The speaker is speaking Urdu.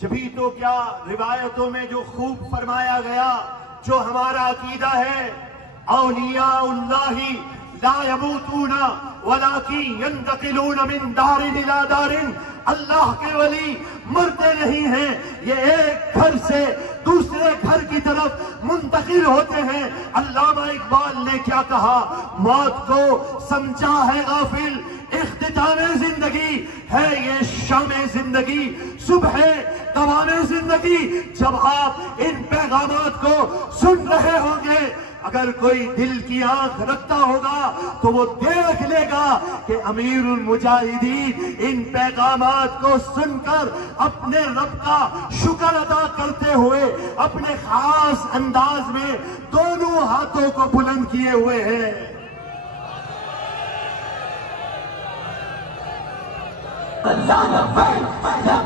جبھی تو کیا روایتوں میں جو خوب فرمایا گیا، جو ہمارا عقیدہ ہے، اولیاء اللہ لا یموتون ولکن ینتقلون من دار الی دار، اللہ کے ولی مرتے نہیں ہیں، یہ ایک گھر سے دوسرے گھر کی طرف منتقل ہوتے ہیں۔ علامہ اقبال نے کیا کہا؟ موت کو سمجھا ہے غافل، اختتام زندگی ہے یہ شام زندگی، صبح دوام زندگی۔ جب آپ ان پیغامات کو سن رہے ہوں گے، اگر کوئی دل کی آنکھ رکھتا ہوگا تو وہ دیکھ لے گا کہ امیر المجاہدین ان پیغامات کو سن کر اپنے رب کا شکر ادا کرتے ہوئے اپنے خاص انداز میں دونوں ہاتھوں کو بلند کیے ہوئے ہیں۔ اللہ